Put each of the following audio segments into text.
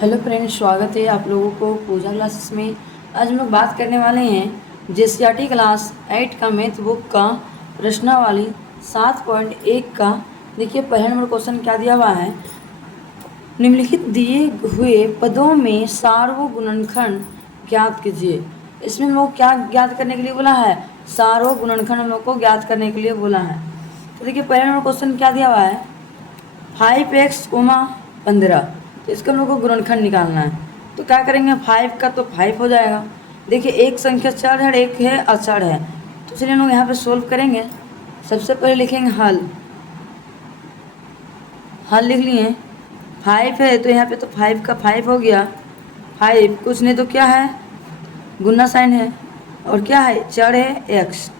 Hello friends, स्वागत है आप लोगों को पूजा क्लासेस में। आज हम लोग बात करने वाले हैं जेसीईआरटी क्लास 8 का मैथ बुक का प्रश्नावली 7.1 का। देखिए पहले नंबर क्वेश्चन क्या दिया हुआ है। निम्नलिखित दिए हुए पदों में सार्वगुणनखंड ज्ञात कीजिए। इसमें हम लोग क्या ज्ञात करने के लिए बोला है? सार्वगुणनखंड हम लोग को ज्ञात करने के लिए बोला है। तो देखिए पहले नंबर क्वेश्चन क्या दिया हुआ है, 5x, 15। तो इसका हम लोग को गुणनखंड निकालना है। तो क्या करेंगे, 5 का तो 5 हो जाएगा। देखिए एक संख्या चर है, एक है अचर है, तो चलिए हम लोग यहाँ पे सोल्व करेंगे। सबसे पहले लिखेंगे हल। हल लिख लिए। 5 है तो यहाँ पे तो 5 का 5 हो गया। 5 कुछ नहीं तो क्या है, गुना साइन है, और क्या है, चर है x।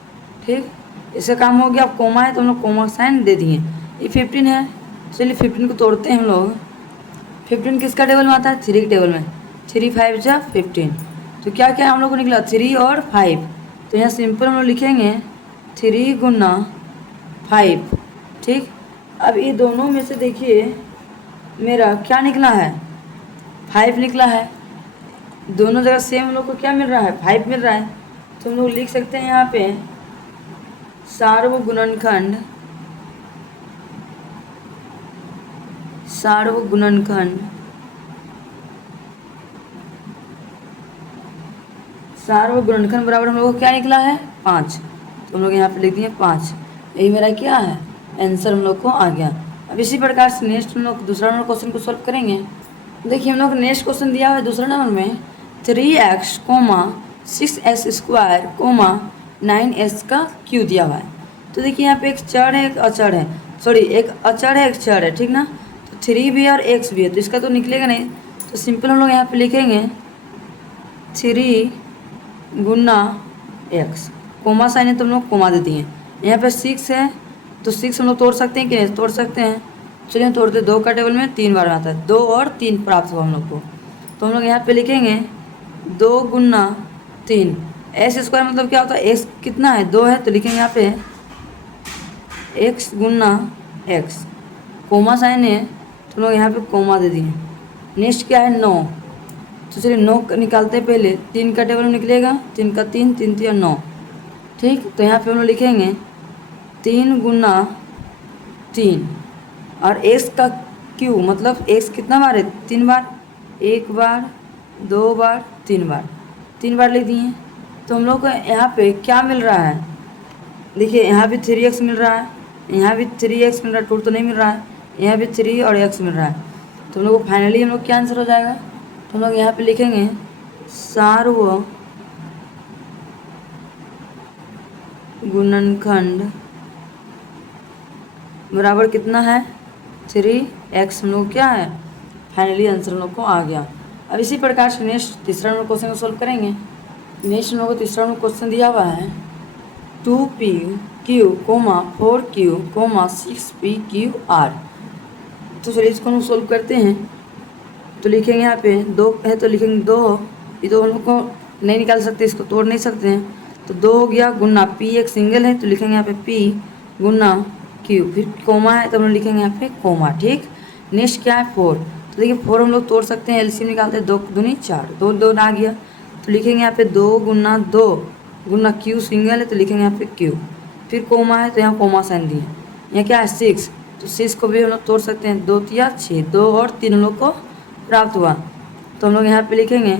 ठीक, इसका काम हो गया। अब कोमा है तो हम लोग कोमा साइन दे दिए। ये 15 है, चलिए 15 को तोड़ते हैं हम लोग। 15 किसका टेबल में आता है? 3 के टेबल में। 3 5 जा 15। तो क्या क्या हम लोग को निकला, 3 और 5। तो यहाँ सिंपल हम लोग लिखेंगे 3 गुना 5। ठीक, अब ये दोनों में से देखिए मेरा क्या निकला है, 5 निकला है। दोनों जगह सेम हम लोग को क्या मिल रहा है, 5 मिल रहा है। तो हम लोग लिख सकते हैं यहाँ पे सार्वगुणनखंड सार्वगुणनखंड सार्वगुणनखंड बराबर हम लोग को क्या निकला है, 5। तो हम लोग यहाँ पे लिख दिए 5। यही मेरा क्या है, आंसर हम लोग को आ गया। अब इसी प्रकार से नेक्स्ट हम लोग दूसरा नंबर क्वेश्चन को सॉल्व करेंगे। देखिए हम लोग नेक्स्ट क्वेश्चन दिया हुआ है दूसरा नंबर में 3x, 6s स्क्वायर, 9s का क्यू दिया हुआ है। तो देखिए यहाँ पे एक चर है, एक अचर है, सॉरी एक अचर है, एक चर है, ठीक ना। तो 3 भी है और x भी है, तो इसका तो निकलेगा नहीं। तो सिंपल हम लोग यहाँ पे लिखेंगे 3 गुना x, कोमा साइन है तो हम लोग कोमा दे दिए। यहाँ पे 6 है तो 6 हम लोग तोड़ सकते हैं कि नहीं, तोड़ सकते हैं। चलिए तोड़ते, 2 का टेबल में 3 बार आता है, 2 और 3 प्राप्त हुआ हम लोग को। तो हम लोग यहाँ पे लिखेंगे 2 गुना 3। एस स्क्वायर मतलब क्या होता है, एक्स कितना है, 2 है, तो लिखेंगे यहाँ पे x गुना x, कोमा साइन है तो हम लोग यहाँ पे कोमा दे दिए। नेक्स्ट क्या है, 9। तो चलिए 9 निकालते हैं पहले। 3 का टेबल में निकलेगा, 3 का 3, 3 3 9। ठीक, तो यहाँ पे हम लोग लिखेंगे 3 गुना 3, और x का क्यू मतलब x कितना बार है, 3 बार। 1 बार, 2 बार, 3 बार, 3 बार लिख दिए। तो हम लोग को यहाँ पे क्या मिल रहा है, देखिए यहाँ भी 3x मिल रहा है, यहाँ भी 3x मिल रहा है, 2 तो नहीं मिल रहा है, यहाँ भी 3 और x मिल रहा है। तो हम लोग को फाइनली हम लोग क्या आंसर हो जाएगा। तो हम लोग यहाँ पे लिखेंगे सार्वगुणनखंड बराबर कितना है, 3x। हम लोग क्या है, फाइनली आंसर हम लोग को आ गया। अब इसी प्रकार से नेक्स्ट तीसरा नंबर क्वेश्चन को सोल्व करेंगे। नेक्स्ट हम लोग को तीसरा नंबर क्वेश्चन दिया हुआ है 2pq, 4q, 6pqr। तो चलिए इसको हम सोल्व करते हैं। तो लिखेंगे यहाँ पे 2 है तो लिखेंगे 2, ये तो हम लोग को नहीं निकाल सकते, इसको तोड़ नहीं सकते हैं। तो 2 हो गया गुना p, एक सिंगल है तो लिखेंगे यहाँ पे p गुना q, फिर कोमा है तो हम लोग लिखेंगे यहाँ पे कोमा। ठीक, नेक्स्ट क्या है 4। तो देखिए 4 हम लोग तोड़ सकते हैं, एलसीएम निकालते हैं, 2 दूनी 4, 2 2 आ गया। तो लिखेंगे यहाँ पे 2 गुना 2 गुना q, सिंगल है तो लिखेंगे यहाँ पे q, फिर कोमा है तो यहाँ कोमा साइन दिए। यहाँ क्या है 6, तो 6 को भी हम लोग तोड़ सकते हैं, 2 या 6, 2 और 3 हम लोग को प्राप्त हुआ। तो हम लोग यहाँ पे लिखेंगे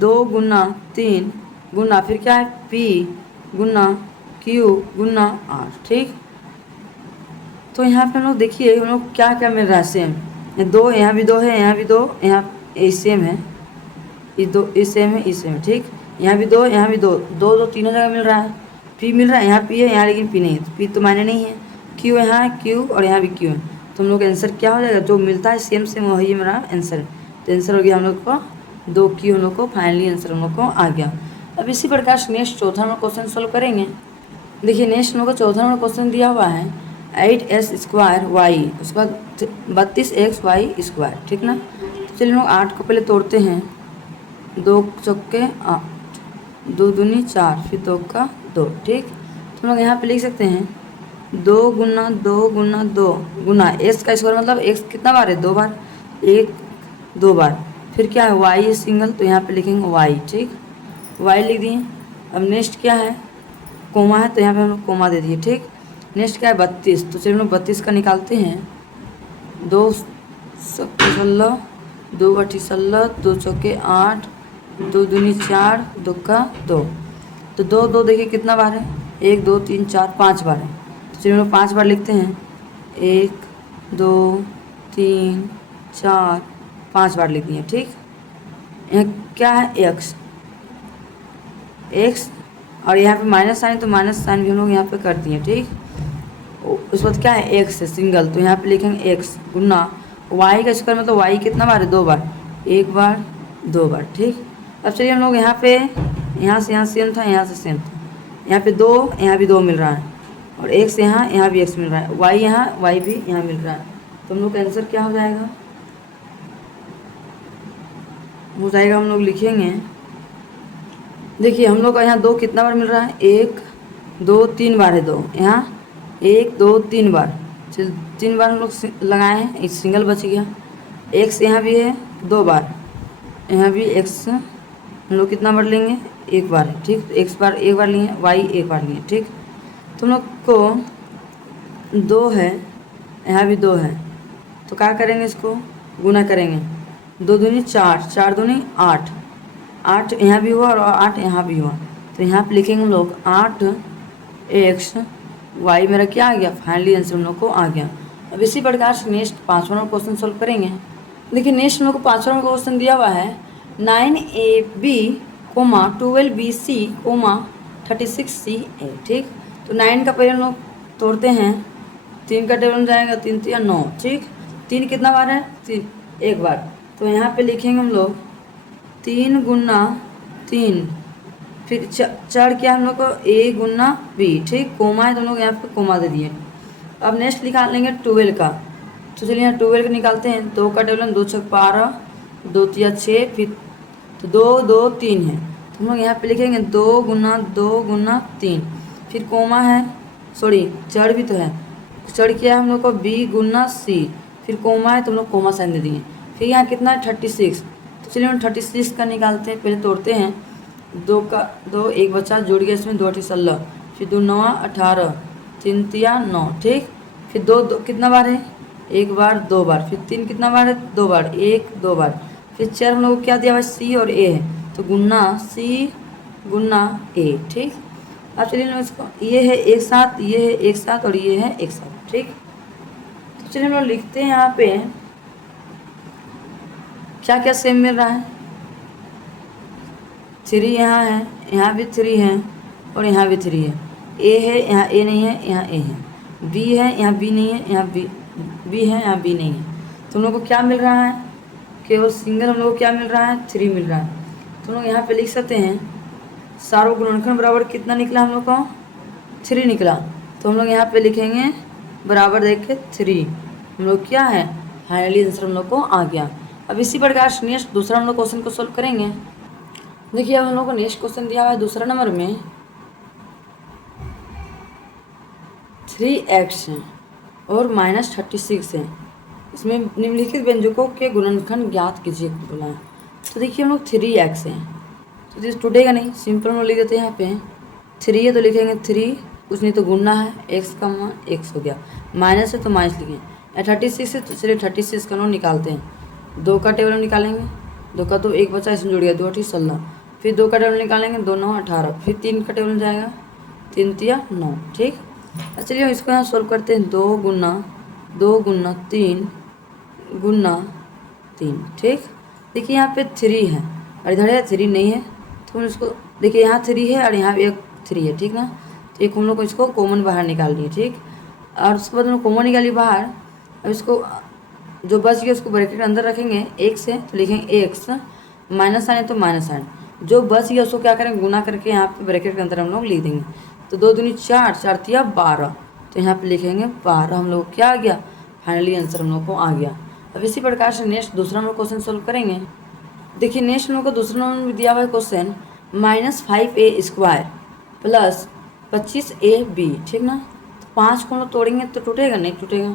2 गुना 3 गुना फिर क्या है p गुना q गुना r। ठीक, तो यहाँ पे हम लोग देखिए हम लोग क्या क्या मिल रहा है, सेम। 2 यहाँ भी 2 है, यहाँ भी 2, यहाँ सेम है, ये 2 ये सेम है, ये सेम है। ठीक, यहाँ भी 2, यहाँ भी 2, 2 2 तीनों जगह मिल रहा है। p मिल रहा है, यहाँ p है, यहाँ लेकिन p नहीं है, तो p तो मायने नहीं है। q यहाँ है, q और यहाँ भी q है। तो हम लोग का आंसर क्या हो जाएगा, जो मिलता है सेम सेम वही मेरा आंसर है। तो आंसर हो गया हम लोग को 2q, हम लोग को फाइनली आंसर हम लोग को आ गया। अब इसी प्रकार से नेक्स्ट चौथा नंबर क्वेश्चन सोल्व करेंगे। देखिए नेक्स्ट हम लोग को चौथा नंबर क्वेश्चन दिया हुआ है 8s स्क्वायर वाई, उसके बाद 32x वाई स्क्वायर। ठीक ना, तो चलिए हम लोग 8 को पहले तोड़ते हैं। 2 चौके 8, 2 दूनी 4, फिर 2 का 2। ठीक, तो हम लोग यहाँ पे लिख सकते हैं 2 गुना 2 गुना 2 गुना s का स्क्वायर मतलब x कितना बार है, 2 बार। 1 2 बार। फिर क्या है, वाई है सिंगल, तो यहाँ पे लिखेंगे वाई, ठीक, वाई लिख दिए। अब नेक्स्ट क्या है, कोमा है, तो यहाँ पे हम लोग कोमा दे दिए, ठीक। नेक्स्ट क्या है 32, तो चलिए हम लोग 32 का निकालते हैं। 2 सत्ते 16, 2 बटी 16, 2 चौके 8, 2 दूनी 4, 2 का 2, तो 2 2 देखिए कितना बार है, 1 2 3 4 5 बार है। तो चलिए हम लोग 5 बार लिखते हैं, 1 2 3 4 5 बार लिख दिए, ठीक। यहाँ क्या है एक्स, एक्स, और यहाँ पे माइनस साइन, तो माइनस साइन भी हम लोग यहाँ पे कर दिए, ठीक। उस बाद क्या है एक्स है सिंगल, तो यहाँ पे लिखेंगे एक्स गुना वाई का स्क्वायर, मतलब वाई कितना बार है, 2 बार, 1 बार 2 बार, ठीक। अब चलिए हम लोग यहाँ पे, यहाँ से यहाँ सेम था, यहाँ से सेम था, यहाँ पे 2, यहाँ भी 2 मिल रहा है, और एक्स यहाँ भी एक्स मिल रहा है, वाई यहाँ वाई भी यहाँ मिल रहा है, तो हम लोग का आंसर क्या हो जाएगा, हम लोग लिखेंगे, देखिए हम लोग का यहाँ 2 कितना बार मिल रहा है, 1 2 3 बार है 2, यहाँ 1 2 3 बार, चल 3 बार हम लोग लगाए हैं, एक सिंगल बच गया। एक्स यहाँ भी है 2 बार, यहाँ भी एक्स हम लोग कितना बार लेंगे, 1 बार, ठीक। तो एक्स बार 1 बार लिए, वाई 1 बार लिए, ठीक। तो हम लोग को 2 है, यहाँ भी 2 है, तो क्या करेंगे, इसको गुना करेंगे, 2 दूनी 4, 4 दूनी 8, 8 यहाँ भी हुआ और 8 यहाँ भी हुआ, तो यहाँ पे लिखेंगे हम लोग 8 एक्स वाई, मेरा क्या आ गया, फाइनली आंसर हम लोग को आ गया। अब इसी प्रकार से नेक्स्ट 5वां नंबर क्वेश्चन सॉल्व करेंगे। देखिए नेक्स्ट हम लोग को 5वां नंबर क्वेश्चन दिया हुआ है 9AB, 12BC, 36CA, ठीक। तो 9 का पहले हम लोग तोड़ते हैं, 3 का टेबल में जाएगा, 3 3 9, ठीक। 3 कितना बार है, 3 1 बार, तो यहाँ पे लिखेंगे हम लोग 3 गुना 3, फिर चढ़ क्या हम लोग को ए गुना बी, ठीक, कोमा है तो हम लोग यहाँ पे कोमा दे दिए। अब नेक्स्ट निकाल लेंगे 12 का, तो चलिए यहाँ 12 का निकालते हैं, 2 का टेबल 2 छक 12, 2 तिया 6, फिर तो 2 2 3 है, तो हम लोग यहाँ पे लिखेंगे 2 गुना 3, फिर कोमा है, सॉरी चढ़ भी तो है, चढ़ किया है हम लोग को बी गुना सी, फिर कोमा है तो हम लोग कोमा साइन दे दिए। फिर यहाँ कितना है 36, तो चलिए हम 36 का निकालते हैं, पहले तोड़ते हैं, 2 का 2 एक बच्चा जुड़ गया इसमें, 2 16, फिर 2 9 18, 3 तिया 9, ठीक। फिर 2 कितना बार है, 1 बार 2 बार, फिर 3 कितना बार है, 2 बार, 1 2 बार, फिर 4 हम लोग को क्या दिया हुआ है, सी और ए है, तो गुना सी गुना ए, ठीक। अब चलिए हम इसको, ये है एक साथ, ये है एक साथ और ये है एक साथ, ठीक। तो चलिए हम लोग लिखते हैं यहाँ पे क्या क्या सेम मिल रहा है, 3 यहाँ है, यहाँ भी 3 है और यहाँ भी 3 है, ए है यहाँ ए नहीं है, यहाँ ए है, बी है यहाँ बी नहीं है, यहाँ बी है यहाँ बी नहीं है, तो हम लोग को क्या मिल रहा है, केवल सिंगल हम लोग को क्या मिल रहा है, 3 मिल रहा है। तो हम लोग यहाँ पे लिख सकते हैं सारों गुणनखंड बराबर कितना निकला हम लोग को, 3 निकला, तो हम लोग यहाँ पे लिखेंगे बराबर देख के 3, हम लोग क्या है, फाइनली आंसर हम लोग को आ गया। अब इसी प्रकार से नेक्स्ट दूसरा हम लोग क्वेश्चन को सोल्व करेंगे। देखिए अब हम लोग को नेक्स्ट क्वेश्चन दिया हुआ है दूसरा नंबर में 3x है और -36 है, इसमें निम्नलिखित व्यंजकों के गुणनखंड ज्ञात कीजिए बोला है। तो देखिए हम लोग 3x है, तो ये टूटेगा नहीं, सिंपल हम लोग लिख देते हैं, यहाँ पे 3 है तो लिखेंगे 3, कुछ नहीं तो गुना है, x का मान x हो गया, माइनस है तो माइनस लिखेंगे, 36 है तो चलिए 36 का नोट निकालते हैं, 2 का टेबल निकालेंगे, 2 का तो एक बच्चा इसमें जुड़ गया, 2 8 16, फिर 2 का टेबल निकालेंगे, 2 9 18, फिर 3 का टेबल जाएगा, 3 तिया 9, ठीक। चलिए हम इसको यहाँ सोल्व करते हैं, 2 गुना 3 गुना 3, ठीक। देखिए यहाँ पे 3 है और इधर है 3 नहीं है, तो हम इसको देखिए यहाँ 3 है और यहाँ भी एक 3 है, ठीक ना, तो एक हम लोग को इसको कॉमन बाहर निकाल लिए, ठीक। और उसके बाद हम लोग कॉमन निकाली बाहर, अब इसको जो बच गया उसको ब्रैकेट के अंदर रखेंगे, एक से तो लिखेंगे एक्स, माइनस साइन है तो माइनस साइन, जो बच गया उसको क्या करेंगे, गुना करके यहाँ पे ब्रैकेट के अंदर हम लोग लिख देंगे, तो 2 दूनी 4, 4 तिया 12, तो यहाँ पे लिखेंगे 12, हम लोग क्या आ गया, फाइनली आंसर हम लोग को आ गया। अब इसी प्रकार से नेक्स्ट दूसरा नंबर क्वेश्चन सोल्व करेंगे। देखिए नेक्स्ट हम लोग को दूसरा नंबर में दिया हुआ है क्वेश्चन -5a² प्लस 25ab, ठीक ना, तो 5 को हम लोग तोड़ेंगे तो टूटेगा नहीं, टूटेगा,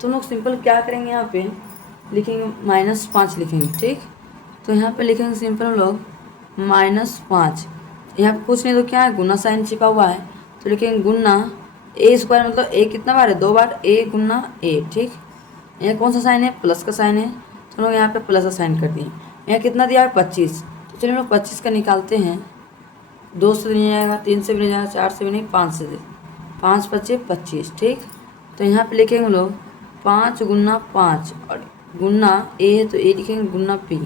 तो हम लोग सिंपल क्या करेंगे, यहाँ पे लिखेंगे -5 लिखेंगे, ठीक। तो यहाँ पे लिखेंगे सिंपल हम लोग -5। यहाँ पे कुछ नहीं तो क्या है, गुना साइन छिपा हुआ है, तो लिखेंगे गुना ए स्क्वायर, मतलब ए कितना बार है, 2 बार, ए गुना ए, ठीक। यहाँ कौन सा साइन है, प्लस का साइन है, तो हम लोग यहाँ पे प्लस का साइन कर दिए। यहाँ कितना दिया है, 25। तो चलिए हम लोग 25 का निकालते हैं। 2 से भी नहीं जाएगा, 3 से भी नहीं जाएगा, 4 से भी नहीं, 5 से दे, 5 5 25, ठीक। तो यहाँ पे लिखेंगे हम लोग 5 गुना 5 और गुना ए है तो ए लिखेंगे गुना पी।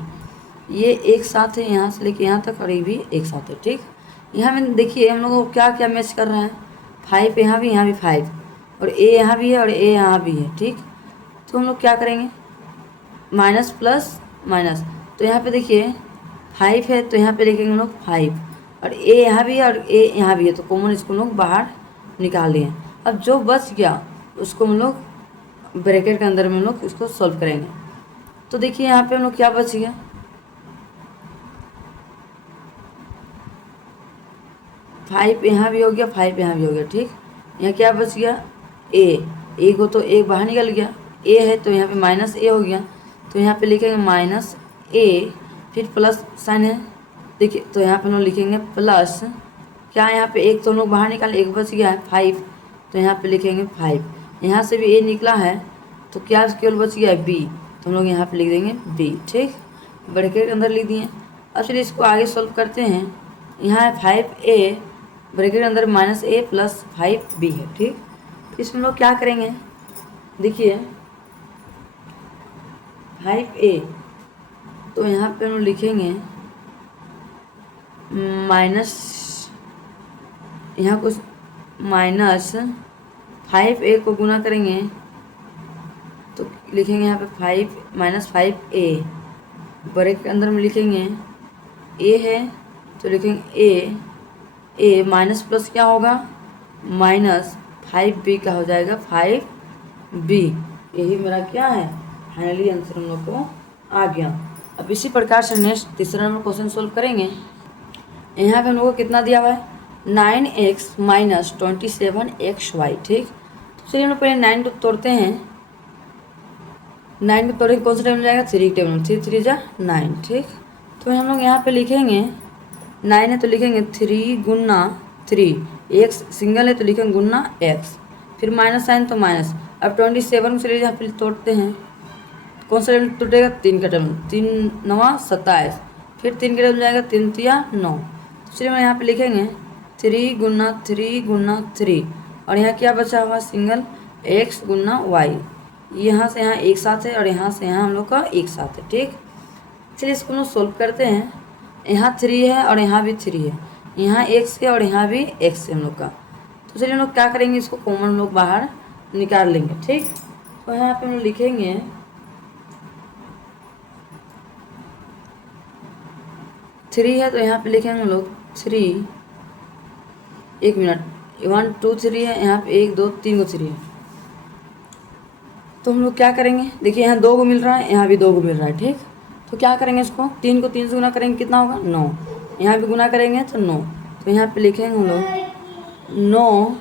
ये एक साथ है यहाँ से लेके यहाँ तक और ये भी एक साथ है, ठीक। यहाँ में देखिए हम लोग को क्या क्या मैच कर रहा है, 5 यहाँ भी 5 और ए यहाँ भी है और ए यहाँ भी है, ठीक। तो हम लोग क्या करेंगे, माइनस प्लस माइनस, तो यहाँ पे देखिए 5 है तो यहाँ पे लिखेंगे हम लोग 5 और ए यहाँ भी है और ए यहाँ भी है, तो कॉमन इसको हम लोग बाहर निकाल लिए। अब जो बच गया उसको हम लोग ब्रैकेट के अंदर में हम लोग इसको सॉल्व करेंगे। तो देखिए यहाँ पे हम लोग क्या बच गया, 5 यहाँ भी हो गया, 5 यहाँ भी हो गया, ठीक। यहाँ क्या बच गया, ए को तो एक बाहर निकल गया, ए है तो यहाँ पे माइनस ए हो गया, तो यहाँ पे लिखेंगे माइनस ए, फिर प्लस साइन है, देखिए तो यहाँ पे हम लोग लिखेंगे प्लस, क्या यहाँ पे एक तो हम लोग बाहर निकाले, एक बच गया है 5, तो यहाँ पे लिखेंगे 5। यहाँ से भी ए निकला है तो क्या केवल बच गया है बी, तो हम लोग यहाँ पे लिख देंगे बी, ठीक। ब्रैकेट के अंदर लिख दिए। अब चलिए इसको आगे सॉल्व करते हैं। यहाँ है 5a, ब्रैकेट के अंदर -a प्लस 5b है, ठीक। इसमें हम लोग क्या करेंगे, देखिए 5a, तो यहाँ पे हम लोग लिखेंगे माइनस, यहाँ कुछ -5a को गुना करेंगे तो लिखेंगे यहाँ पे 5 -5a, ब्रैकेट के अंदर में लिखेंगे a है तो लिखेंगे a माइनस प्लस क्या होगा, -5b का हो जाएगा 5b। यही मेरा क्या है, फाइनली आंसर हम लोग को आ गया। अब इसी प्रकार से नेक्स्ट तीसरा नंबर क्वेश्चन सोल्व करेंगे। यहाँ पे हम लोग को कितना दिया हुआ है, 9x - 27xy, ठीक। तो चलिए हम लोग पहले 9 को तोड़ते हैं। 9 को तोड़ेंगे कौन सा टेबल में जाएगा, 3 टेबल में, 3 3 जा 9, ठीक। तो हम लोग यहाँ पे लिखेंगे 9 है तो लिखेंगे 3 गुना 3, x सिंगल है तो लिखेंगे गुना x, फिर माइनस साइन तो माइनस। अब 27 को चलिए यहाँ पे तोड़ते हैं, कौन सा टेबल टूटेगा, 3 का टेबल, 3 9 27, फिर 3 का टेबल जाएगा, 3 3 9। तो चलिए मैं यहाँ पे लिखेंगे 3 गुना 3 और यहाँ क्या बचा हुआ, सिंगल x गुना y, यहाँ से यहाँ एक साथ है और यहाँ से यहाँ हम लोग का एक साथ है, ठीक। चलिए इसको हम लोग सोल्व करते हैं। यहाँ 3 है और यहाँ भी 3 है, यहाँ x है और यहाँ भी x है हम लोग का। तो चलिए हम लोग क्या करेंगे, इसको कॉमन हम लोग बाहर निकाल लेंगे, ठीक। तो यहाँ पे हम लोग लिखेंगे 3 है तो यहाँ पे लिखेंगे हम लोग 3, 1 मिनट, 1 2 3 है, यहाँ पे 1 2 3 को 3 है। तो हम लोग क्या करेंगे, देखिए यहाँ 2 को मिल रहा है, यहाँ भी 2 को मिल रहा है, ठीक। तो क्या करेंगे, इसको 3 को 3 से गुना करेंगे, कितना होगा 9, यहाँ भी गुना करेंगे तो 9। तो यहाँ पे लिखेंगे हम लोग 9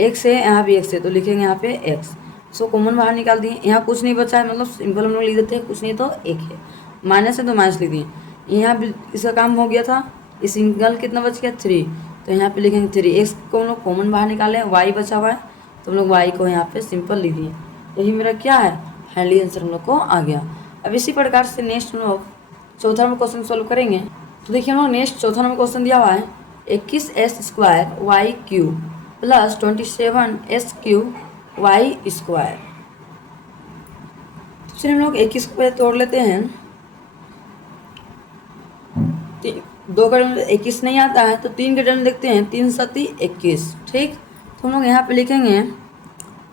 x है, यहाँ भी x है तो लिखेंगे यहाँ पे x। सो कॉमन बाहर निकाल दिए, यहाँ कुछ नहीं बचा है, मतलब सिंपल हम लोग लिख देते हैं, कुछ नहीं तो 1 है, माइनस है तो माइनस लिख दिए। यहाँ भी इसका काम हो गया था, इस सिंगल कितना बच गया 3, तो यहाँ पे लिखेंगे 3, x को हम लोग कॉमन बाहर निकाले, y बचा हुआ है तो हम लोग y को यहाँ पे सिंपल लिख दिए। यही मेरा क्या है, फाइनली आंसर हम लोग को आ गया। अब इसी प्रकार से नेक्स्ट हम लोग चौथा नंबर क्वेश्चन सोल्व करेंगे। तो देखिए हम लोग नेक्स्ट चौथा नंबर क्वेश्चन दिया हुआ है 21s² y³ plus 27s³ y²। तो चलिए हम लोग 21 को तोड़ लेते हैं, 2 का 21 नहीं आता है तो 3 के टर्म देखते हैं, 3 7 21, ठीक। तो हम लोग यहाँ पे लिखेंगे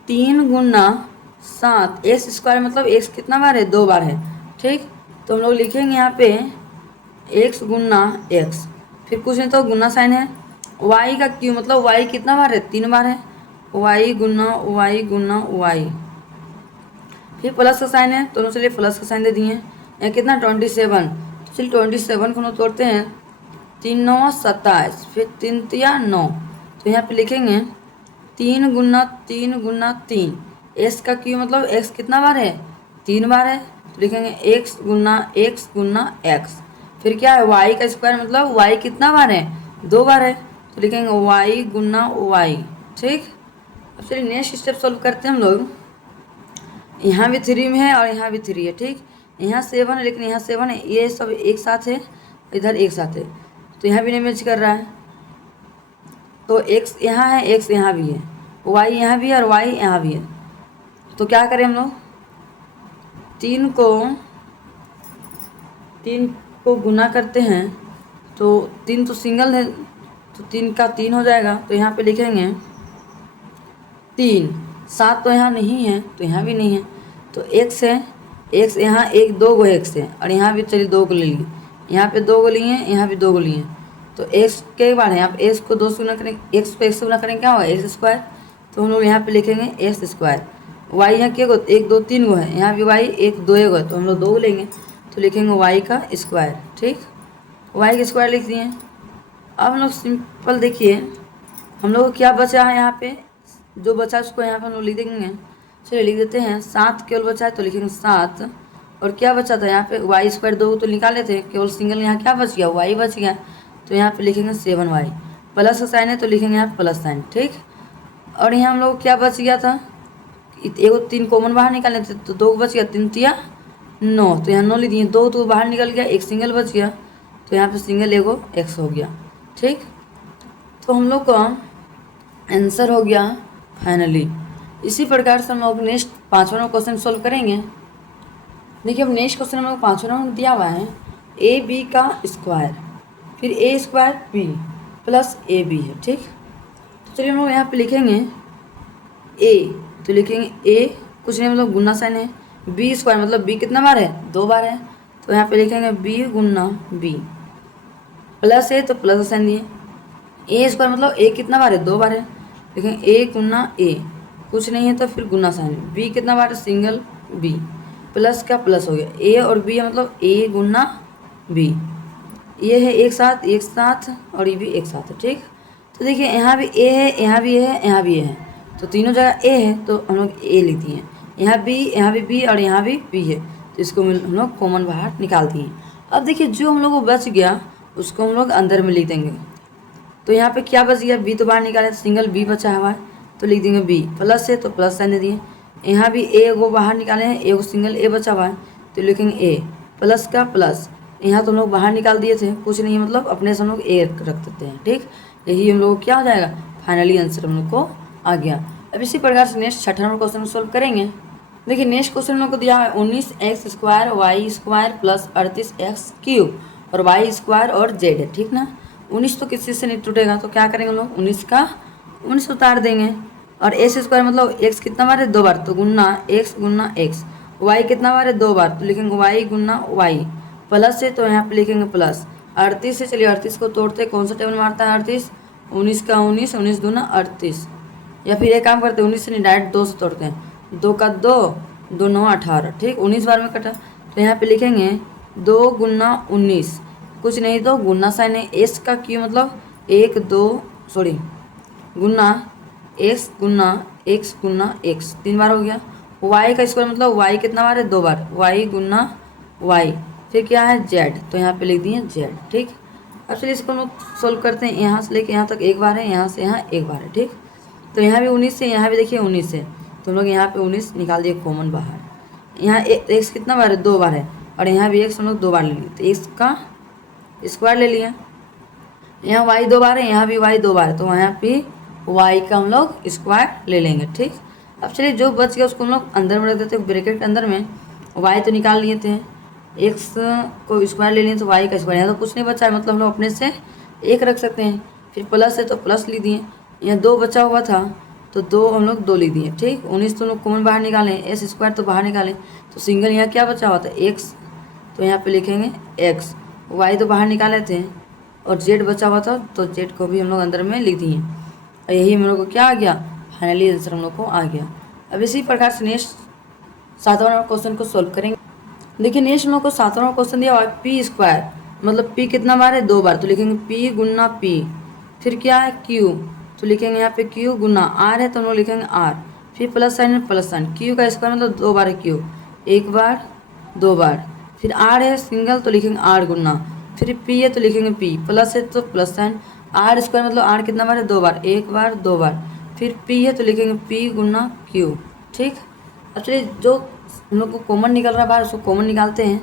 3 गुना 7 x² मतलब x कितना बार है, 2 बार है, ठीक। तो हम लोग लिखेंगे यहाँ पे x गुना x, फिर कुछ नहीं तो गुना साइन है, y का क्यू मतलब y कितना बार है, 3 बार है, y गुना y, फिर प्लस का साइन है, दोनों चलिए प्लस का साइन दे दिए। यहाँ कितना 27, तो चलिए 27 को हम लोग तोड़ते हैं, 3 9 27, फिर 3 3 9, तो यहाँ पे लिखेंगे 3 गुना 3, s का क्यू मतलब x कितना बार है, 3 बार है, तो लिखेंगे एक्स गुना एक्स। फिर क्या है वाई का स्क्वायर मतलब वाई कितना बार है, 2 बार है, तो लिखेंगे वाई गुना वाई। ठीक, अब चलिए नेक्स्ट स्टेप सॉल्व करते हैं हम लोग। यहाँ भी 3 में है और यहाँ भी 3 है। ठीक, यहाँ 7 है लेकिन यहाँ 7 है, ये सब एक साथ है, इधर एक साथ है, तो यहाँ भी नहीं मैच कर रहा है। तो एक्स यहाँ है, एक्स यहाँ भी है, वाई यहाँ भी है और वाई यहाँ भी है। तो क्या करें हम लोग, 3 को गुना करते हैं, तो 3 तो सिंगल है, तो 3 का 3 हो जाएगा, तो यहाँ पे लिखेंगे 3। 7 तो यहाँ नहीं है, तो यहाँ भी नहीं है, तो एक्स है, एक्स यहाँ 1 2 गो एक्स है, और यहाँ भी चलिए 2 को ले लिए, यहाँ पे 2 को लिए, यहाँ भी 2 को लिए, तो एक्स के बाद यहाँ पे एक्स को 2 से गुना करेंगे, एक्स को 1 से गुना करेंगे क्या होगा एक्स स्क्वायर, तो हम लोग यहाँ पे लिखेंगे एक्स स्क्वायर। वाई यहाँ क्या गो 1 2 3 गो है, यहाँ भी वाई 1 2 गो है, तो हम लोग 2 लेंगे, तो लिखेंगे वाई का स्क्वायर। ठीक, वाई का स्क्वायर लिख दिए। अब हम लोग सिंपल देखिए हम लोग को क्या बचा है, यहाँ पे जो बचा है उसको यहाँ पे हम लोग लिख देंगे। चलिए लिख देते हैं, 7 केवल बचा है, तो लिखेंगे 7, और क्या बचा था यहाँ पे वाई स्क्वायर 2 तो निकाले थे, केवल सिंगल यहाँ क्या बच गया वाई बच गया, तो यहाँ पे लिखेंगे 7y। प्लस का साइन है तो लिखेंगे यहाँ प्लस साइन। ठीक, और यहाँ हम लोग क्या बच गया था, एगो 3 कॉमन बाहर निकाले थे, तो 2 बच गया, 3 तिया 9, तो यहाँ 9 लिख दिए, 2 तो बाहर निकल गया, एक सिंगल बच गया, तो यहाँ पे सिंगल एगो एक्स हो गया। ठीक, तो हम लोग का आंसर हो गया फाइनली। इसी प्रकार से हम लोग नेक्स्ट 5वां क्वेश्चन सॉल्व करेंगे। देखिए अब नेक्स्ट क्वेश्चन हम लोग 5वां नंबर दिया हुआ है, ए बी का स्क्वायर, फिर A square B plus A B है। ठीक, तो चलिए हम लोग यहाँ पे लिखेंगे ए, तो लिखेंगे ए कुछ नहीं मतलब गुना साइन है, बी स्क्वायर मतलब बी कितना बार है 2 बार है, तो यहाँ पे लिखेंगे बी गुना बी, प्लस है तो प्लस साइन दिए, ए स्क्वायर मतलब ए कितना बार है 2 बार है, लेकिन ए गुना ए कुछ नहीं है तो फिर गुना साइन, बी कितना बार है सिंगल बी, प्लस का प्लस हो गया, ए और बी मतलब ए गुना बी, ये है एक साथ और ये भी एक साथ है। ठीक, तो देखिए यहाँ भी ए है, यहाँ भी ए है, यहाँ भी ए है, तो तीनों जगह ए है तो हम लोग ए लिख दिए, यहाँ भी बी और यहाँ भी बी है, तो इसको हम लोग कॉमन बाहर निकाल दिए। अब देखिए जो हम लोग को बच गया उसको हम लोग अंदर में लिख देंगे, तो यहाँ पे क्या बच गया, बी तो बाहर निकाले, सिंगल बी बचा हुआ है, तो लिख देंगे बी, प्लस है तो प्लस साइन दे दिए, यहाँ भी ए को बाहर निकाले हैं, ए को सिंगल ए बचा हुआ है, तो लिखेंगे ए, प्लस का प्लस, यहाँ तो हम लोग बाहर निकाल दिए थे, कुछ नहीं मतलब अपने से हम लोग ए रख देते हैं। ठीक, यही हम लोग को क्या हो जाएगा फाइनली आंसर हम लोग को आ गया। अब इसी प्रकार से नेक्स्ट 6वां नंबर क्वेश्चन सॉल्व करेंगे। देखिए नेक्स्ट क्वेश्चन हम लोग को दिया है 19x square Y square plus 38x cube और वाई स्क्वायर और जेड है। ठीक ना, 19 तो किसी से नहीं टूटेगा, तो क्या करेंगे हम लोग 19 का 19 उतार देंगे, और एस स्क्वायर मतलब एक्स कितना बार है 2 बार, तो गुना एक्स, वाई कितना बार है 2 बार, तो लिखेंगे वाई गुना वाई, प्लस है तो यहाँ पे लिखेंगे प्लस 38 से, चलिए 38 को तोड़ते कौन सा टेबल मारता है 38, 19 का 19, 19 दूना 38, या फिर एक काम करते हैं 19 से नहीं डायरेक्ट 2 से तोड़ते हैं, 2 का 2, 2 9 18। ठीक, 19 बार में कटा, तो यहाँ पे लिखेंगे 2 गुना 19, कुछ नहीं तो गुना साइन है, एस का क्यू मतलब 1 2 सॉरी गुना एक्स गुना एक्स 3 बार हो गया, वाई का स्क्वायर मतलब वाई कितना बार है 2 बार, वाई गुना वाई, फिर क्या है जेड, तो यहाँ पे लिख दिए जेड। ठीक, अब चलिए इसको हम लोग सोल्व करते हैं, यहाँ से लेके यहाँ तक एक बार है, यहाँ से यहाँ एक बार है। ठीक, तो यहाँ भी 19 है, यहाँ भी देखिए 19 है, तो हम लोग यहाँ पे 19 निकाल दिए कॉमन बाहर, यहाँ एक्स कितना बार है 2 बार है, और यहाँ भी एक्स हम लोग 2 बार ले लिए, तो एक्स का स्क्वायर ले लिया, यहाँ वाई 2 बार है, यहाँ भी वाई 2 बार है, तो यहाँ पे वाई का हम लोग स्क्वायर ले लेंगे। ठीक, अब चलिए जो बच गया उसको हम लोग अंदर में रख देते हैं, ब्रैकेट के अंदर में वाई तो निकाल लिए थे, एक्स को स्क्वायर ले लिए तो वाई का स्क्वायर, यहाँ तो कुछ नहीं बचा है मतलब हम लोग अपने से एक रख सकते हैं, फिर प्लस है तो प्लस ले दिए, यहाँ 2 बचा हुआ था तो 2 हम लोग 2 ले दिए। ठीक, 19 तो हम लोग कॉमन बाहर निकालें, एस स्क्वायर तो बाहर निकालें, तो सिंगल यहाँ क्या बचा हुआ था एक्स, तो यहाँ पे लिखेंगे एक्स, वाई तो बाहर निकाले थे, और जेड बचा हुआ था तो जेड को भी हम लोग अंदर में लिख दिए, और यही हम लोग को क्या आ गया फाइनली आंसर हम लोग को आ गया। अब इसी प्रकार से नेक्स्ट 7वां नंबर क्वेश्चन को सॉल्व करेंगे। देखिए नेक्स्ट हम लोग को 7वां नंबर क्वेश्चन दिया हुआ है पी स्क्वायर मतलब पी कितना बार है 2 बार, तो लिखेंगे पी गुना पी, फिर क्या है क्यू, तो लिखेंगे यहाँ पे क्यू गुना आर है तो हम लोग लिखेंगे आर, फिर प्लस साइन है प्लस साइन, क्यू का स्क्वायर मतलब 2 बार है क्यू, 1 बार 2 बार। फिर आर है सिंगल तो लिखेंगे आर गुना, फिर पी है तो लिखेंगे पी, प्लस है तो प्लस साइन, आर स्क्वायर मतलब आर कितना बार है 2 बार, 1 बार 2 बार, फिर पी है तो लिखेंगे पी गुना क्यू। ठीक, अब चलिए जो हम लोग को कॉमन निकल रहा है बाहर उसको कॉमन निकालते हैं।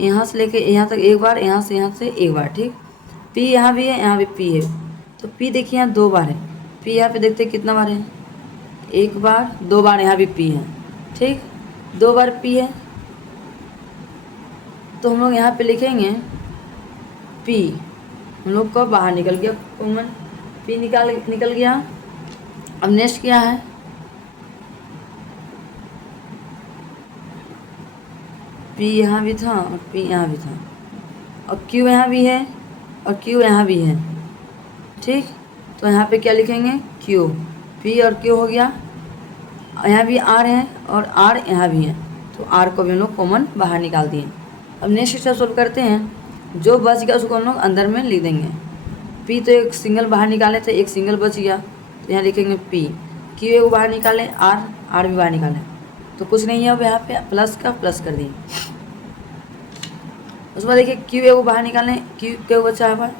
यहाँ से लेके यहाँ तक 1 बार, यहाँ से 1 बार। ठीक, पी यहाँ भी है, यहाँ भी पी है, तो पी देखिए यहाँ 2 बार है, पी यहाँ पे देखते हैं कितना बार है, 1 बार 2 बार, यहाँ भी पी है। ठीक, 2 बार पी है तो हम लोग यहाँ पे लिखेंगे पी, हम लोग को बाहर निकल गया कॉमन, पी निकल गया। अब नेक्स्ट क्या है, पी यहाँ भी था और पी यहाँ भी था, और क्यू यहाँ भी है और क्यू यहाँ भी है। ठीक, तो यहाँ पे क्या लिखेंगे क्यू, पी और क्यू हो गया, यहाँ भी आर है और आर यहाँ भी है, तो आर को भी हम लोग कॉमन बाहर निकाल दिए। अब नेक्स्ट स्टेप सोल्व करते हैं, जो बच गया उसको हम लोग अंदर में लिख देंगे। पी तो एक सिंगल बाहर निकाले थे, एक सिंगल बच गया तो यहाँ लिखेंगे पी, क्यू एक बाहर निकालें, आर भी बाहर निकालें, तो कुछ नहीं है, अब यहाँ पे प्लस का प्लस कर दिए। उसके बाद देखिए क्यू एक बाहर निकालें, क्यू बचा हुआ है,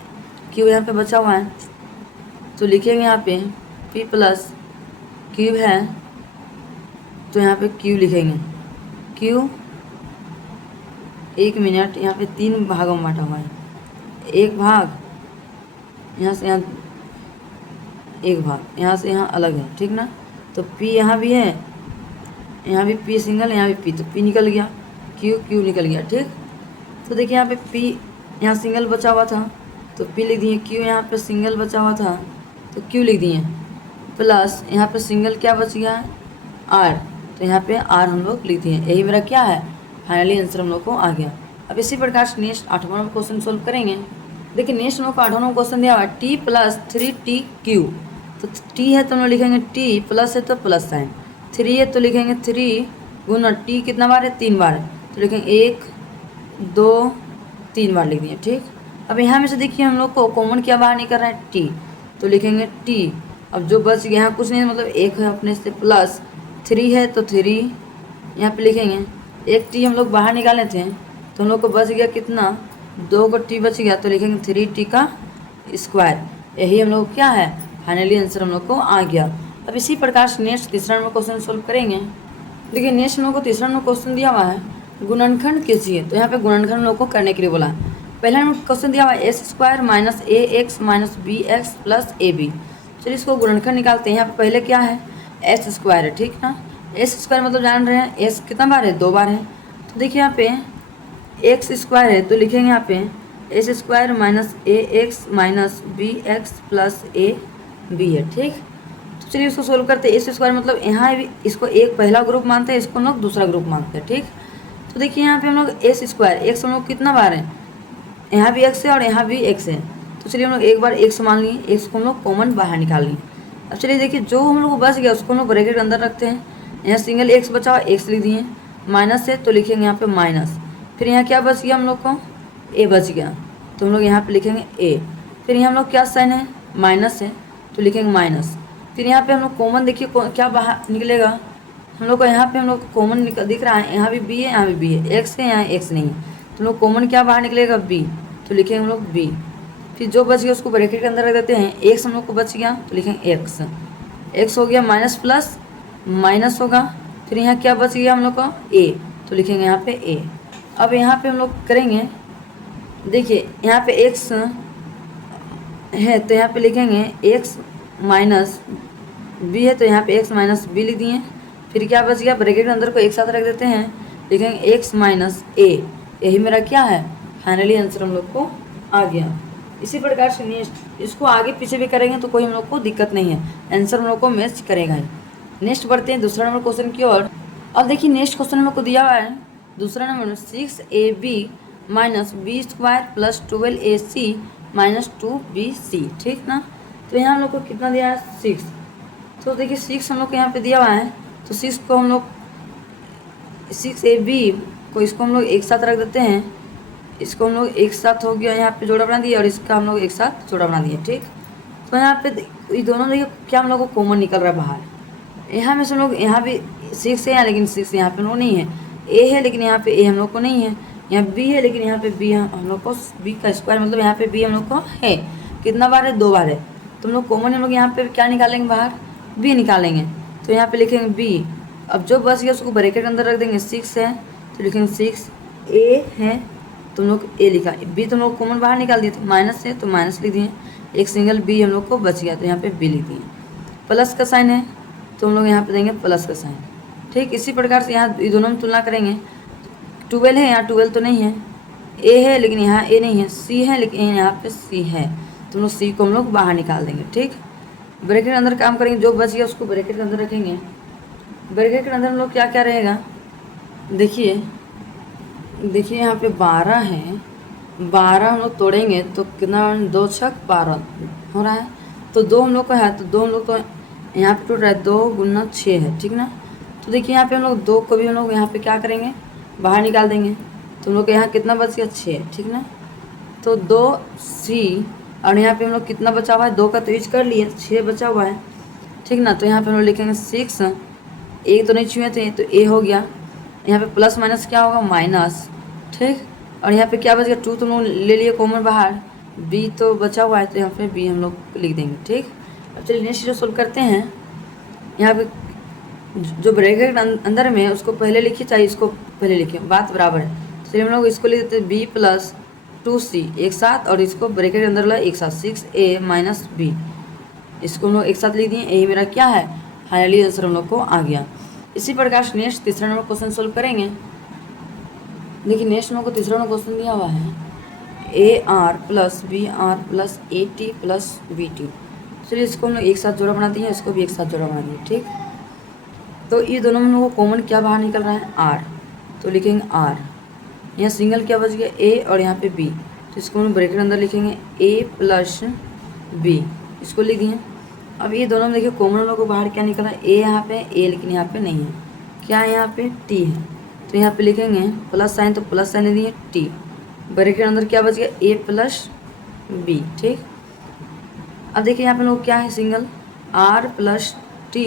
क्यू यहाँ पे बचा हुआ है, तो लिखेंगे यहाँ पे पी प्लस क्यू है तो यहाँ पे क्यू लिखेंगे, क्यू 1 मिनट, यहाँ पे 3 भागों में बांटा हुआ है, 1 भाग यहाँ से यहाँ, 1 भाग यहाँ से यहाँ अलग है। ठीक ना, तो पी यहाँ भी है, यहाँ भी पी सिंगल, यहाँ भी पी, तो पी निकल गया, क्यू निकल गया। ठीक, तो देखिए यहाँ पे पी यहाँ सिंगल बचा हुआ था तो पी लिख दिए, क्यू यहाँ पे सिंगल बचा हुआ था तो क्यू लिख दिए, प्लस यहाँ पे सिंगल क्या बच गया आर, तो यहाँ पे आर हम लोग लिख दिए। यही मेरा क्या है फाइनली आंसर हम लोग को आ गया। अब इसी प्रकार से नेक्स्ट 8वां नंबर क्वेश्चन सोल्व करेंगे। देखिए नेक्स्ट हम लोग को 8वां नंबर क्वेश्चन दिया हुआ है टी प्लस 3t क्यू, तो टी है तो हम लोग लिखेंगे टी, प्लस है तो प्लस साइन, 3 है तो लिखेंगे 3 गुना टी कितना बार है 3 बार, तो लिखेंगे 1 2 3 बार लिख दिए। ठीक, अब यहाँ में से देखिए हम लोग को कॉमन क्या बाहर निकल रहा है टी, तो लिखेंगे टी, अब जो बच गया यहाँ कुछ नहीं मतलब 1 है अपने से, प्लस 3 है तो 3 यहाँ पे लिखेंगे, 1 टी हम लोग बाहर निकाले थे तो हम लोग को बच गया कितना 2 को टी बच गया, तो लिखेंगे 3t का स्क्वायर। यही हम लोग क्या है फाइनली आंसर हम लोग को आ गया। अब इसी प्रकार से नेक्स्ट 3रा नंबर क्वेश्चन सोल्व करेंगे। देखिए नेक्स्ट हम लोग को 3रा नंबर क्वेश्चन दिया हुआ है गुणनखंड कीजिए, तो यहाँ पे गुणनखंड हम लोग को करने के लिए बोला है। पहला नंबर क्वेश्चन दिया हुआ है S square minus A X minus B X plus A B. चलिए इसको गुणनखंड निकालते हैं। यहाँ पे पहले क्या है एस स्क्वायर है, ठीक ना, एस स्क्वायर मतलब जान रहे हैं एस कितना बार है 2 बार है, तो देखिए यहाँ पे एक्स स्क्वायर है तो लिखेंगे यहाँ पे S square minus A X minus B X plus A B है। ठीक, तो चलिए इसको सोल्व करते हैं। एस स्क्वायर मतलब यहाँ भी इसको एक पहला ग्रुप मानते हैं, इसको हम लोग दूसरा ग्रुप मानते हैं। ठीक, तो देखिए यहाँ पे हम लोग एस स्क्वायर एक्स हम लोग कितना बार है, यहाँ भी एक्स है और यहाँ भी एक्स है, तो चलिए हम लोग एक बार एक्स मान लिए, एक्स को हम लोग कॉमन बाहर निकाल लिए। अब चलिए देखिए जो हम लोग को बच गया उसको हम लोग ब्रैकेट के अंदर रखते हैं। यहाँ सिंगल एक्स बचा हुआ एक्स लिख दिए, माइनस है तो लिखेंगे यहाँ पे माइनस, फिर यहाँ क्या बच गया हम लोग को ए बच गया तो हम लोग यहाँ पे लिखेंगे ए, फिर यहाँ हम लोग क्या साइन है माइनस है तो लिखेंगे माइनस, फिर यहाँ पे हम लोग कॉमन देखिए क्या बाहर निकलेगा हम लोग को, यहाँ पे हम लोग कॉमन दिख रहा है, यहाँ भी बी है यहाँ भी बी है, एक्स है यहाँ एक्स नहीं है, तो हम लोग कॉमन क्या बाहर निकलेगा बी, तो लिखेंगे हम लोग बी, फिर जो बच गया उसको ब्रैकेट के अंदर रख देते हैं। एक्स हम लोग को बच गया तो लिखेंगे एक्स, एक्स हो गया माइनस प्लस माइनस होगा, फिर यहाँ क्या बच गया हम लोग को ए, तो लिखेंगे यहाँ पे ए। अब यहाँ पे हम लोग करेंगे देखिए यहाँ पे एक्स है तो यहाँ पे लिखेंगे एक्स माइनस बी है तो यहाँ पे एक्स माइनस बी लिख दिए, फिर क्या बच गया ब्रैकेट के अंदर को एक साथ रख देते हैं, लिखेंगे एक्स माइनस ए। यही मेरा क्या है फाइनली आंसर हम लोग को आ गया। इसी प्रकार से नेक्स्ट इसको आगे पीछे भी करेंगे तो कोई हम लोग को दिक्कत नहीं है, आंसर हम लोग को मैच करेगा ही। नेक्स्ट बढ़ते हैं दूसरा नंबर क्वेश्चन की ओर। अब देखिए नेक्स्ट क्वेश्चन हम लोग को दिया हुआ है दूसरा number 6ab minus B square plus 12ac minus 2bc, ठीक ना, तो यहाँ हम लोग को कितना दिया है 6, तो देखिए 6 हम लोग को यहाँ पे दिया हुआ है तो 6 को हम लोग 6ab को इसको हम लोग एक साथ रख देते हैं, इसको हम लोग एक साथ हो गया यहाँ पे जोड़ा बना दिया और इसका हम लोग एक साथ जोड़ा बना दिया। ठीक, तो यहाँ पे ये दोनों देखिए क्या हम लोग को कॉमन निकल रहा है बाहर, यहाँ में से हम लोग यहाँ भी 6 है यहाँ लेकिन 6 यहाँ पे नो नहीं है, ए है लेकिन यहाँ पे ए हम लोग को नहीं है, यहाँ बी है लेकिन यहाँ पे बी हम लोग को बी का स्क्वायर मतलब यहाँ पे बी हम लोग को है। कितना बार है? 2 बार है। तो हम लोग कॉमन हम लोग यहाँ पे क्या निकालेंगे बाहर? बी निकालेंगे। तो यहाँ पे लिखेंगे बी। अब जो बच गया उसको ब्रैकेट के अंदर रख देंगे। 6 है तो लिखेंगे 6। ए है तो हम लोग ए लिखा, बी तो हम लोग कॉमन बाहर निकाल दिए थे, माइनस है तो माइनस लिख दिए। एक सिंगल बी हम लोग को बच गया तो यहाँ पे बी लिख दिए। प्लस का साइन है तो हम लोग यहाँ पे देंगे प्लस का साइन। ठीक, इसी प्रकार से यहाँ दोनों में तुलना करेंगे। 12 है, यहाँ 12 तो नहीं है। ए है लेकिन यहाँ ए नहीं है। सी है लेकिन यहाँ पे सी है, तो हम लोग सी को हम लोग बाहर निकाल देंगे। ठीक, ब्रैकेट के अंदर काम करेंगे, जो बच गया उसको ब्रैकेट के अंदर रखेंगे। ब्रैकेट के अंदर हम लोग क्या क्या रहेगा? देखिए यहाँ पे 12 है, 12 हम लोग तोड़ेंगे तो कितना? 2 छक 12 हो रहा है। तो 2 हम लोग का है तो 2 हम लोग तो यहाँ पे टूट रहा है, 2 गुना 6 है। ठीक ना, तो देखिए यहाँ पे हम लोग 2 को भी हम लोग यहाँ पे क्या करेंगे? बाहर निकाल देंगे। तो हम लोग के यहाँ कितना बच गया? 6। ठीक ना, तो 2C और यहाँ पे हम लोग कितना बचा हुआ है? 2 का तो यूज कर लिए, 6 बचा हुआ है। ठीक ना, तो यहाँ पे हम लोग लिखेंगे 6। एक तो नहीं छुए थे तो ए हो गया। यहाँ पे प्लस माइनस क्या होगा? माइनस। ठीक, और यहाँ पे क्या बच गया? 2 तो हम लोग ले लिए कॉमन बाहर, बी तो बचा हुआ है तो यहाँ पे बी हम लोग लिख देंगे। ठीक, अब चलिए नेक्स्ट जो सोल्व करते हैं। यहाँ पे जो ब्रैकेट अंदर में है उसको पहले लिखिए चाहे इसको पहले लिखिए, बात बराबर है। तो चलिए हम लोग इसको लिख देते हैं बी प्लस 2C एक साथ, और इसको ब्रैकेट के अंदर ला एक साथ 6A माइनस बी, इसको हम लोग एक साथ लिख दिए। यही मेरा क्या है? फाइनली आंसर हम लोग को आ गया। इसी प्रकार से नेक्स्ट तीसरा नंबर क्वेश्चन सोल्व करेंगे। देखिए नेक्स्ट हम लोग को तीसरा नंबर क्वेश्चन दिया हुआ है AR plus BR plus AT plus BT। चलिए इसको हम लोग एक साथ जोड़ा बना दिए, इसको भी एक साथ जोड़ा बना दिए। ठीक, तो ये दोनों में हम लोग को कॉमन क्या बाहर निकल रहा है? R, तो लिखेंगे R। यहाँ सिंगल क्या बच गया? A और यहाँ पे B, तो इसको हम ब्रैकेट अंदर लिखेंगे A प्लस B, इसको लिख दिए। अब ये दोनों में देखिए कॉमन हम लोग को बाहर क्या निकला? A यहाँ पे A लेकिन यहाँ पे नहीं है, क्या है? यहाँ पे T है, तो यहाँ पे लिखेंगे प्लस साइन, तो प्लस साइन दे दिए T। ब्रैकेट अंदर क्या बच गया? A plus B। ठीक, अब देखिए यहाँ पे लोग क्या है? सिंगल R प्लस T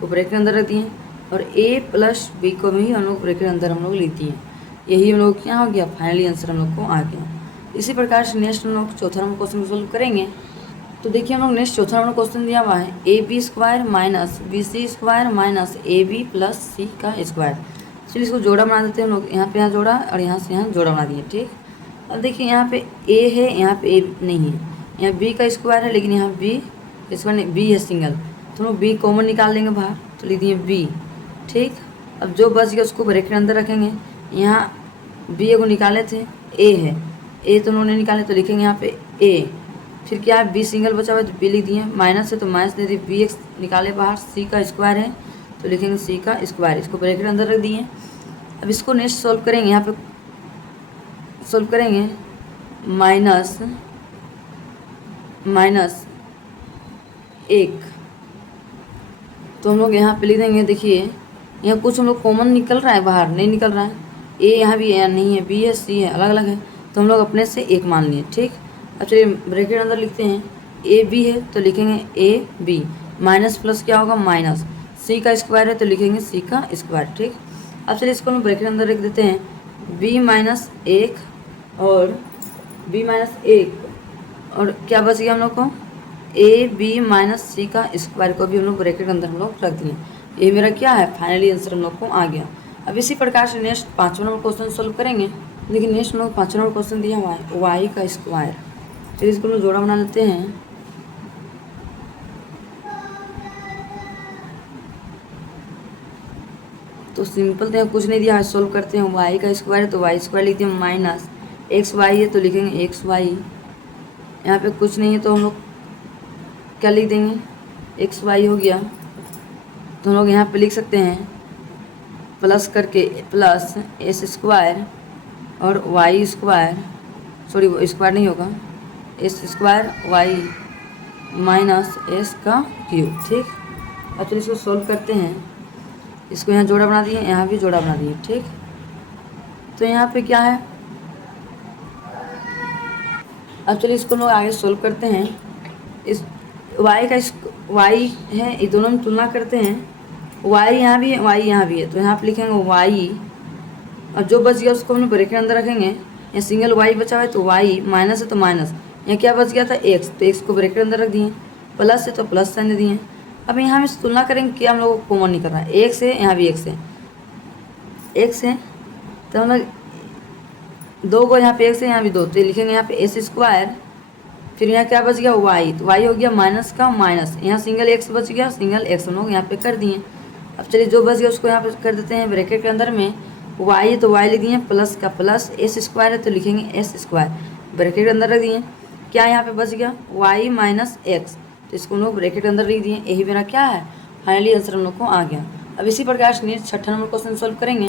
को ब्रैकेट के अंदर रख दिए, और A प्लस B को भी हम लोग ब्रैकेट अंदर हम लोग लेती हैं। यही हम लोग क्या हो गया? फाइनली आंसर हम लोग को आ गया। इसी प्रकार से नेक्स्ट हम लोग चौथा नंबर क्वेश्चन सोल्व करेंगे। तो देखिए हम लोग नेक्स्ट चौथा नंबर क्वेश्चन दिया हुआ है AB square minus BC square minus AB plus C का स्क्वायर। चलिए इसको जोड़ा बना देते हैं हम लोग। यहाँ पे यहाँ जोड़ा और यहाँ से यहाँ जोड़ा बना दिए। ठीक, अब देखिए यहाँ पे A है, यहाँ पे A नहीं है, यहाँ B का स्क्वायर है लेकिन यहाँ B स्क्वायर नहीं, B है सिंगल, तो हम लोग B कॉमन निकाल लेंगे बाहर, तो लिख दिए B। ठीक, अब जो बच गया उसको ब्रैकेट के अंदर रखेंगे। यहाँ B को निकाले थे, A है, A तो उन्होंने निकाले तो लिखेंगे यहाँ पे A। फिर क्या है? B सिंगल बचा हुआ है तो B लिख दिए, माइनस है तो माइनस दे दिए, BX निकाले बाहर, C का स्क्वायर है तो लिखेंगे C का स्क्वायर, इसको ब्रैकेट के अंदर रख दिए। अब इसको नेक्स्ट सॉल्व करेंगे। यहाँ पे सॉल्व करेंगे माइनस 1, तो हम लोग यहाँ पे लिख देंगे। देखिए यहाँ कुछ हम लोग कॉमन निकल रहा है, बाहर नहीं निकल रहा है। A यहाँ भी है, नहीं है, B है, C है, अलग अलग है, तो हम लोग अपने से 1 मान लिए। ठीक, अब चलिए ब्रैकेट अंदर लिखते हैं। AB है तो लिखेंगे AB, माइनस प्लस क्या होगा? माइनस, C का स्क्वायर है तो लिखेंगे C का स्क्वायर। ठीक, अब चलिए इसको हम ब्रैकेट अंदर लिख देते हैं B माइनस 1 और B माइनस 1, और क्या बच गया हम लोग को? AB माइनस C का स्क्वायर को भी हम लोग ब्रैकेट अंदर हम लोग रख दिए। ये मेरा क्या है? फाइनली आंसर हम लोग को आ गया। अब इसी प्रकार से नेक्स्ट 5वां नंबर क्वेश्चन सोल्व करेंगे। लेकिन नेक्स्ट हम लोग 5वां नंबर क्वेश्चन दिया हुआ है Y का स्क्वायर। चलिए इसको हम जोड़ा बना लेते हैं। तो सिंपल तो कुछ नहीं दिया है, सोल्व करते हैं। Y का स्क्वायर है तो Y स्क्वायर लिखते हैं, माइनस XY है तो लिखेंगे XY। यहाँ पे कुछ नहीं है तो हम लोग क्या लिख देंगे? XY हो गया, तो हम लोग यहाँ पे लिख सकते हैं प्लस करके प्लस S स्क्वायर और Y स्क्वायर, सॉरी वो स्क्वायर नहीं होगा, S square Y minus S का क्यूब। ठीक, अब चलिए इसको सॉल्व करते हैं। इसको यहाँ जोड़ा बना दिए, यहाँ भी जोड़ा बना दिए। ठीक, तो यहाँ पे क्या है? अब चलिए इसको लोग आगे सोल्व करते हैं। इस y का y है, ये दोनों में तुलना करते हैं। y यहाँ भी है, y यहाँ भी है, तो यहाँ पे लिखेंगे y और जो बच गया उसको हम लोग ब्रैकेट अंदर रखेंगे। यहाँ सिंगल वाई बचा हुआ है तो वाई, माइनस है तो माइनस, यहाँ क्या बच गया था एक्स, तो एक्स को ब्रैकेट अंदर रख दिए, प्लस है तो प्लस साइन दे दिए। अब यहाँ हम इस तुलना करेंगे कि हम लोगों को कॉमन नहीं करना है, एक्स है यहाँ भी एक्स है, एक्स है तो हम लोग दो को यहाँ पे एक्स है यहाँ भी दो, तो लिखेंगे यहाँ पे एस स्क्वायर, फिर यहाँ क्या बच गया वाई, तो वाई हो गया माइनस का माइनस, यहाँ सिंगल एक्स बच गया, सिंगल एक्स हम लोग यहाँ पे कर दिए। अब चलिए जो बच गया उसको यहाँ पे कर देते हैं ब्रैकेट के अंदर में, वाई है तो वाई लिख दिए, प्लस का प्लस, एस स्क्वायर है तो लिखेंगे एस स्क्वायर, ब्रैकेट के अंदर रख दिए। क्या यहाँ पे बच गया वाई माइनस एक्स, तो इसको हम लोग ब्रैकेट के अंदर लिख दिए। यही मेरा क्या है फाइनली आंसर हम लोग को आ गया। अब इसी प्रकार से नेक्स्ट छठा नंबर क्वेश्चन सॉल्व करेंगे।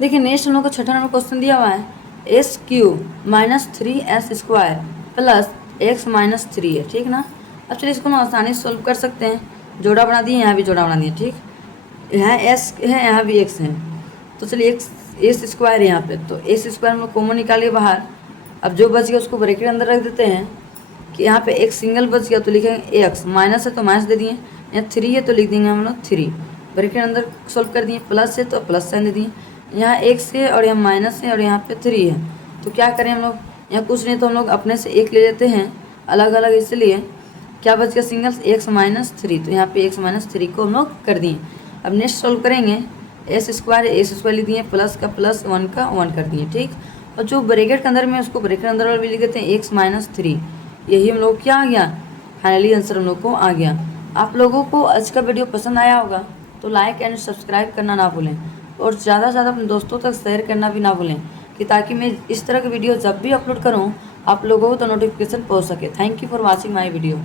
देखिए नेक्स्ट हम लोग को छठा नंबर क्वेश्चन दिया हुआ है, S Q minus 3s square plus x minus 3 है, ठीक ना। अब चलिए इसको हम आसानी से सॉल्व कर सकते हैं, जोड़ा बना दिए, यहाँ भी जोड़ा बना दिए, ठीक, यहाँ एस है यहाँ भी एक्स है, तो चलिए एक्स एस स्क्वायर है यहाँ पे, तो एस स्क्वायर हम लोग कॉमन निकालिए बाहर। अब जो बच गया उसको ब्रैकेट अंदर रख देते हैं कि यहाँ पे एक सिंगल बच गया तो लिखेंगे एक्स, माइनस है तो माइनस दे दिए, यहाँ 3 है तो लिख देंगे हम लोग 3, ब्रैकेट अंदर सॉल्व कर दिए, प्लस है तो प्लस साइन दे दिए, यहाँ एक्स है और यहाँ माइनस है और यहाँ पे 3 है, तो क्या करें हम लोग, यहाँ कुछ नहीं तो हम लोग अपने से एक ले लेते हैं अलग अलग, इसलिए क्या बच गया सिंगल एक्स माइनस 3, तो यहाँ पे एक्स माइनस 3 को हम लोग कर दिए। अब नेक्स्ट सॉल्व करेंगे, एस स्क्वायर लिख दिए, प्लस का प्लस 1 का 1 कर दिए, ठीक, और जो ब्रैकेट के अंदर में उसको ब्रैकेट अंदर वाले भी लिख देते हैं एक्स माइनस 3, यही हम लोग क्या आ गया फाइनली आंसर हम लोग को आ गया। आप लोगों को आज का वीडियो पसंद आया होगा तो लाइक एंड सब्सक्राइब करना ना भूलें, और ज़्यादा से ज़्यादा अपने दोस्तों तक शेयर करना भी ना भूलें, कि ताकि मैं इस तरह के वीडियो जब भी अपलोड करूँ आप लोगों को तो नोटिफिकेशन पहुँच सके। Thank you for watching my video.